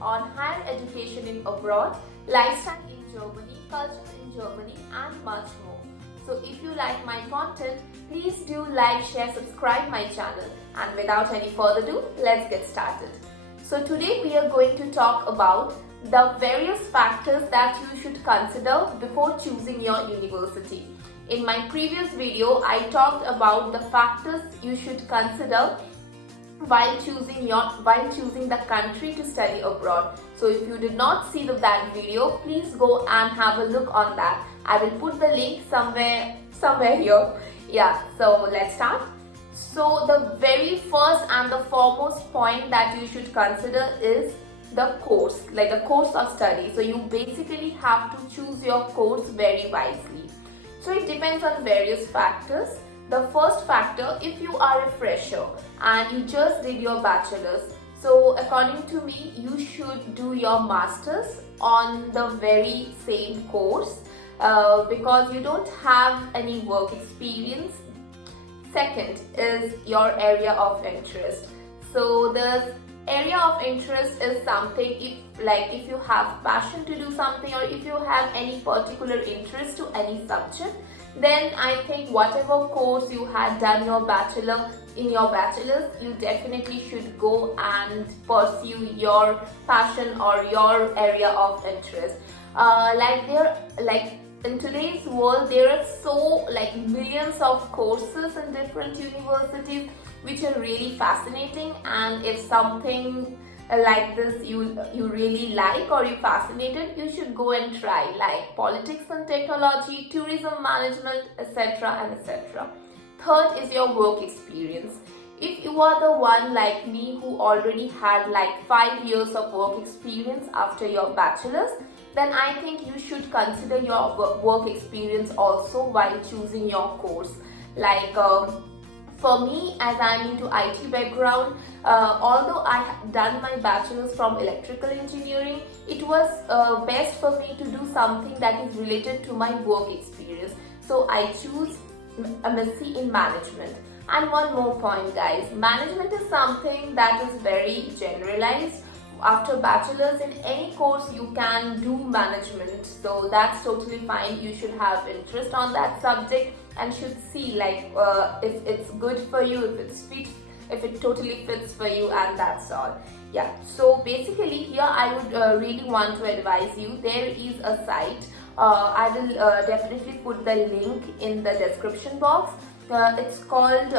on higher education in abroad, lifestyle in Germany, culture in Germany and much more. So if you like my content, please do like, share, subscribe my channel, and without any further ado, let's get started. So today we are going to talk about the various factors that you should consider before choosing your university. In my previous video, I talked about the factors you should consider while choosing the country to study abroad. So if you did not see that video, please go and have a look on that. I will put the link somewhere here. Yeah, so let's start. So the very first and the foremost point that you should consider is the course, like the course of study. So you basically have to choose your course very wisely. So it depends on various factors. The first factor, if you are a fresher and you just did your bachelor's, so according to me, you should do your master's on the very same course because you don't have any work experience. Second is your area of interest. So the area of interest is something if you have passion to do something, or if you have any particular interest to any subject, then I think whatever course you had done in your bachelor's, you definitely should go and pursue your passion or your area of interest. In today's world, there are millions of courses in different universities which are really fascinating, and if something like this you really like or you're fascinated, you should go and try, like politics and technology, tourism management, etc. and etc. Third is your work experience. If you are the one like me who already had like 5 years of work experience after your bachelor's, then I think you should consider your work experience also while choosing your course. For me, as I'm into IT background, although I have done my bachelor's from electrical engineering, it was best for me to do something that is related to my work experience. So I choose Msc in Management. And one more point, guys, management is something that is very generalized. After bachelor's, in any course you can do management, so that's totally fine. You should have interest on that subject and should see if it's good for you, if it totally fits for you, and that's all. Yeah, so basically here I would really want to advise you, there is a site, I will definitely put the link in the description box. It's called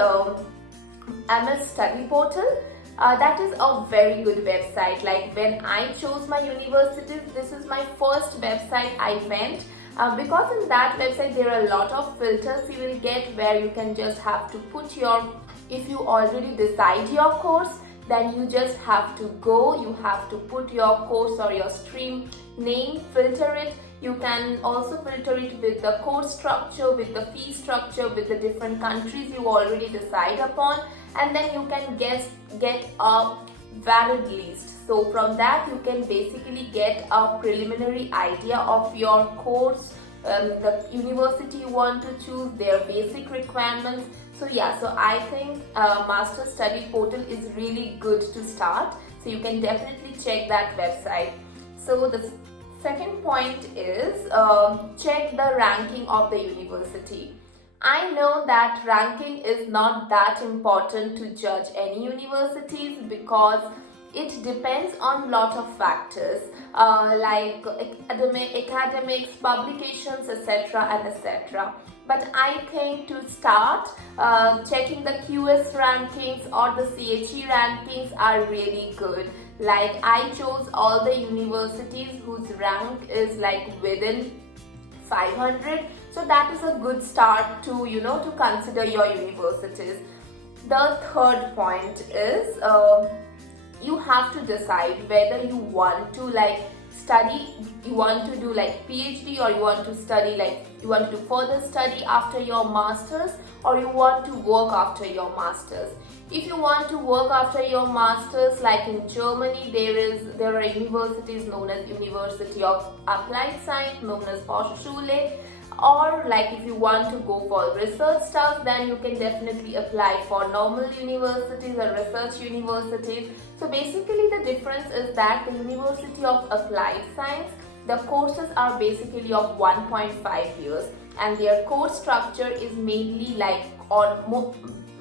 MS Study Portal. That is a very good website. Like when I chose my universities, this is my first website I went, because in that website there are a lot of filters you will get, where you can just have to put if you already decide your course, then you just have to put your course or your stream name, filter it. You can also filter it with the course structure, with the fee structure, with the different countries you already decide upon, and then you can get a valid list. So from that you can basically get a preliminary idea of your course, the university you want to choose, their basic requirements. So yeah, so I think Master Study Portal is really good to start. So you can definitely check that website. So the second point is check the ranking of the university. I know that ranking is not that important to judge any universities because it depends on lot of factors like academics, publications, etc. and etc. But I think to start, checking the QS rankings or the CHE rankings are really good. Like I chose all the universities whose rank is within 500. So that is a good start to to consider your universities. The third point is you have to decide whether you want to study, you want to do PhD, or you want to study you want to do further study after your masters, or you want to work after your masters. If you want to work after your masters, like in Germany, there are universities known as University of Applied Science, known as Hochschule. Or like if you want to go for research stuff, then you can definitely apply for normal universities or research universities. So basically the difference is that the University of Applied Science, the courses are basically of 1.5 years, and their course structure is mainly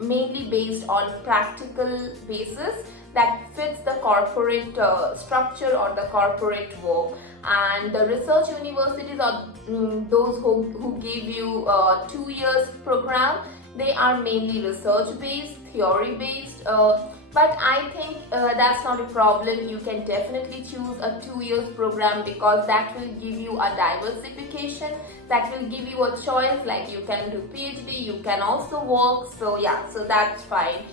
mainly based on practical basis that fits the corporate structure or the corporate work. And the research universities are those who give you 2 years program. They are mainly research based, theory based, but I think that's not a problem. You can definitely choose a 2 years program because that will give you a diversification, that will give you a choice, like you can do PhD, you can also work. So yeah, so that's fine.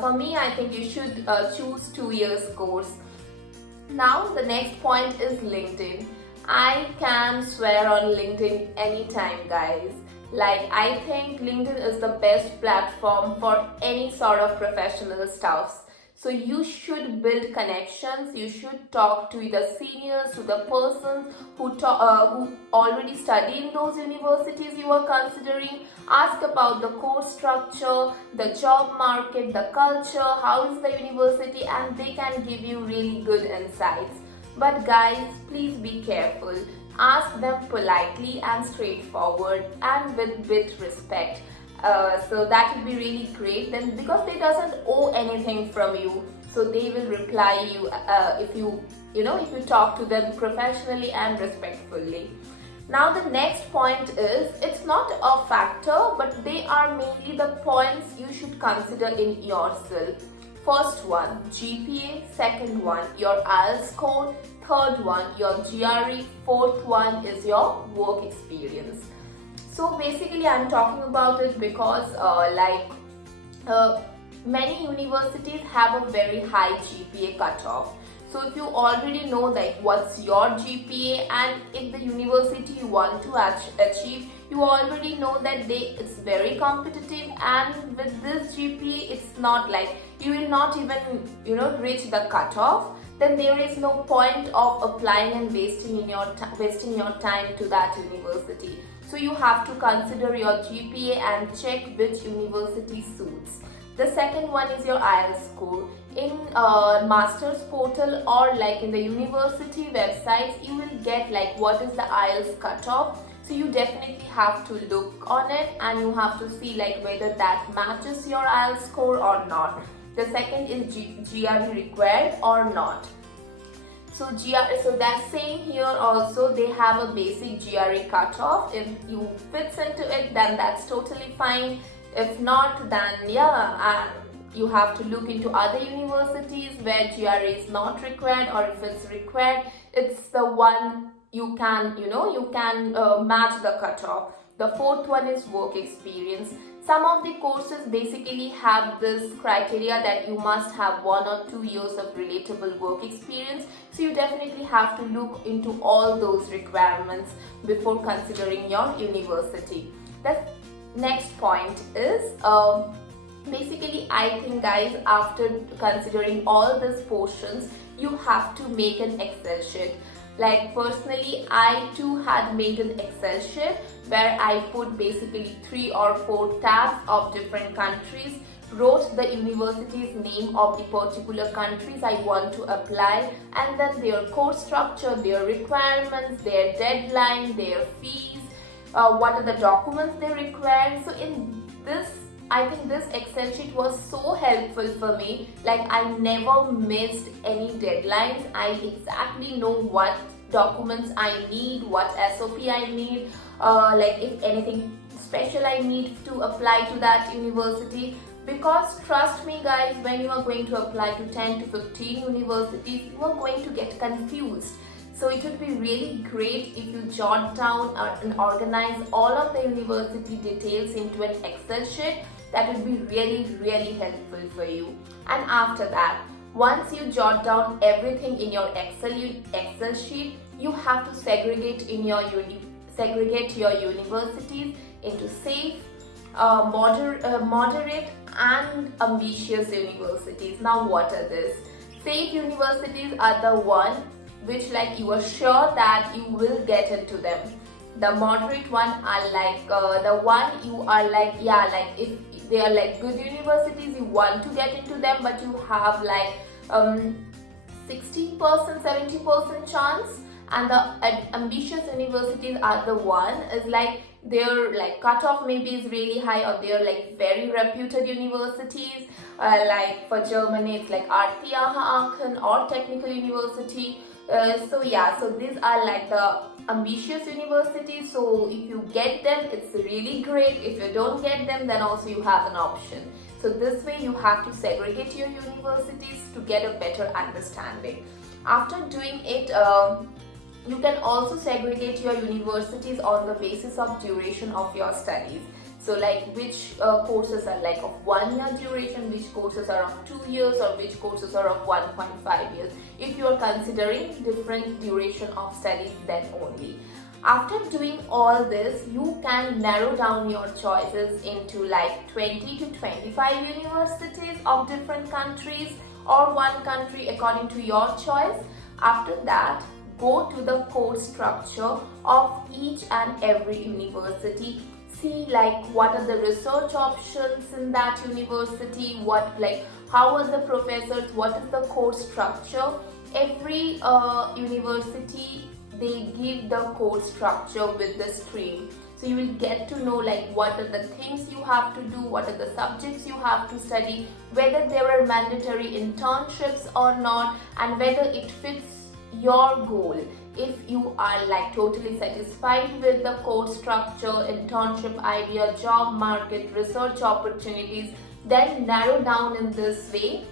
For me, I think you should choose 2 years course. Now the next point is LinkedIn. I can swear on LinkedIn anytime, guys. Like, I think LinkedIn is the best platform for any sort of professional stuffs. So you should build connections, you should talk to the seniors, to the persons who already study in those universities you are considering. Ask about the course structure, the job market, the culture, how is the university, and they can give you really good insights. But guys, please be careful. Ask them politely and straightforward and with respect. So that will be really great then, because they doesn't owe anything from you. So they will reply you if you talk to them professionally and respectfully. Now the next point is, it's not a factor, but they are mainly the points you should consider in yourself. First one, GPA. Second one, your IELTS score. Third one, your GRE. Fourth one is your work experience. So basically I'm talking about it because many universities have a very high GPA cutoff. So if you already know like what's your GPA and if the university you want to achieve, you already know that it's very competitive, and with this GPA it's not like you will not even reach the cutoff. Then there is no point of applying and wasting your time to that university. So you have to consider your GPA and check which university suits. The second one is your IELTS score. In master's portal or like in the university websites, you will get like what is the IELTS cutoff. So you definitely have to look on it and you have to see like whether that matches your IELTS score or not. The second is GRE required or not. So that's same here also, they have a basic GRE cutoff. If you fits into it, then that's totally fine. If not, then yeah, you have to look into other universities where GRE is not required, or if it's required, it's the one you can match the cutoff. The fourth one is work experience. Some of the courses basically have this criteria that you must have 1 or 2 years of relatable work experience. So you definitely have to look into all those requirements before considering your university. The next point is basically, I think guys, after considering all these portions, you have to make an Excel sheet. Like personally, I too had made an Excel sheet where I put basically 3 or 4 tabs of different countries, wrote the university's name of the particular countries I want to apply, and then their course structure, their requirements, their deadline, their fees, what are the documents they require. So in this, I think this Excel sheet was so helpful for me. Like, I never missed any deadlines. I exactly know what documents I need, what SOP I need, like if anything special I need to apply to that university. Because trust me guys, when you are going to apply to 10 to 15 universities, you are going to get confused. So it would be really great if you jot down and organize all of the university details into an Excel sheet. That would be really, really helpful for you. And after that, once you jot down everything in your Excel sheet, you have to segregate your universities into safe, moderate and ambitious universities. Now what are these? Safe universities are the one which like you are sure that you will get into them. The moderate one are like the one you are like, yeah, like if they are like good universities, you want to get into them, but you have like 60%, 70% chance. And the ambitious universities are the one is like their like cutoff maybe is really high, or they're like very reputed universities. Like for Germany, it's like RTH Aachen or Technical University. So yeah, so these are like the ambitious universities. So if you get them, it's really great. If you don't get them, then also you have an option. So this way you have to segregate your universities to get a better understanding. After doing it, you can also segregate your universities on the basis of duration of your studies. So like which courses are like of 1 year duration, which courses are of 2 years, or which courses are of 1.5 years. If you are considering different duration of studies, then only. After doing all this, you can narrow down your choices into like 20 to 25 universities of different countries, or one country according to your choice. After that, go to the course structure of each and every university. See like what are the research options in that university, what like how are the professors, what is the course structure. Every university, they give the course structure with the stream. So you will get to know like what are the things you have to do, what are the subjects you have to study, whether there are mandatory internships or not, and whether it fits your goal. If you are like totally satisfied with the course structure, internship idea, job market, research opportunities, then narrow down in this way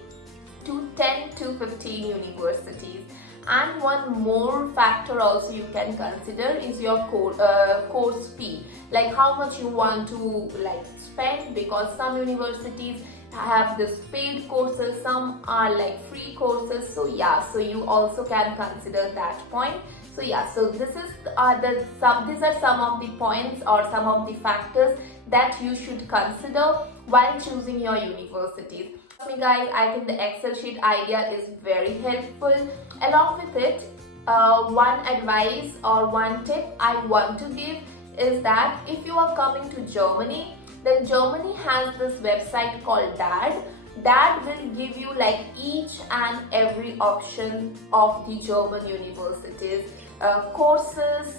to 10 to 15 universities. And one more factor also you can consider is your course fee, like how much you want to like spend, because some universities have this paid courses, some are like free courses. So yeah, so you also can consider that point. So yeah, so this is these are some of the points or some of the factors that you should consider while choosing your universities. Trust me guys, I think the Excel sheet idea is very helpful. Along with it, one advice or one tip I want to give is that if you are coming to Germany, then Germany has this website called DAD. That will give you like each and every option of the German universities, courses,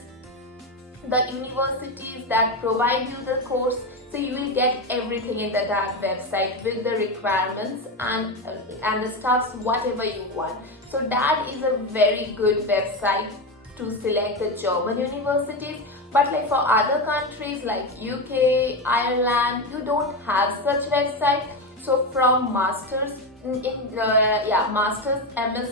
the universities that provide you the course. So you will get everything in the DAD website with the requirements and the stuffs, whatever you want. So DAD is a very good website to select the German universities. But like for other countries like UK, Ireland, you don't have such website. So from masters masters MS,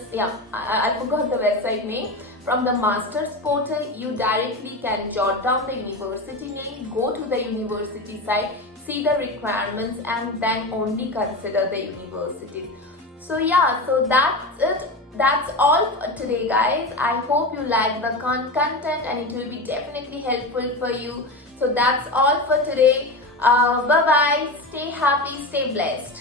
I forgot the website name. From the masters portal, you directly can jot down the university name, go to the university site, see the requirements, and then only consider the university. So yeah, so that's it. That's all for today guys. I hope you like the content and it will be definitely helpful for you. So that's all for today. Bye bye. Stay happy, stay blessed.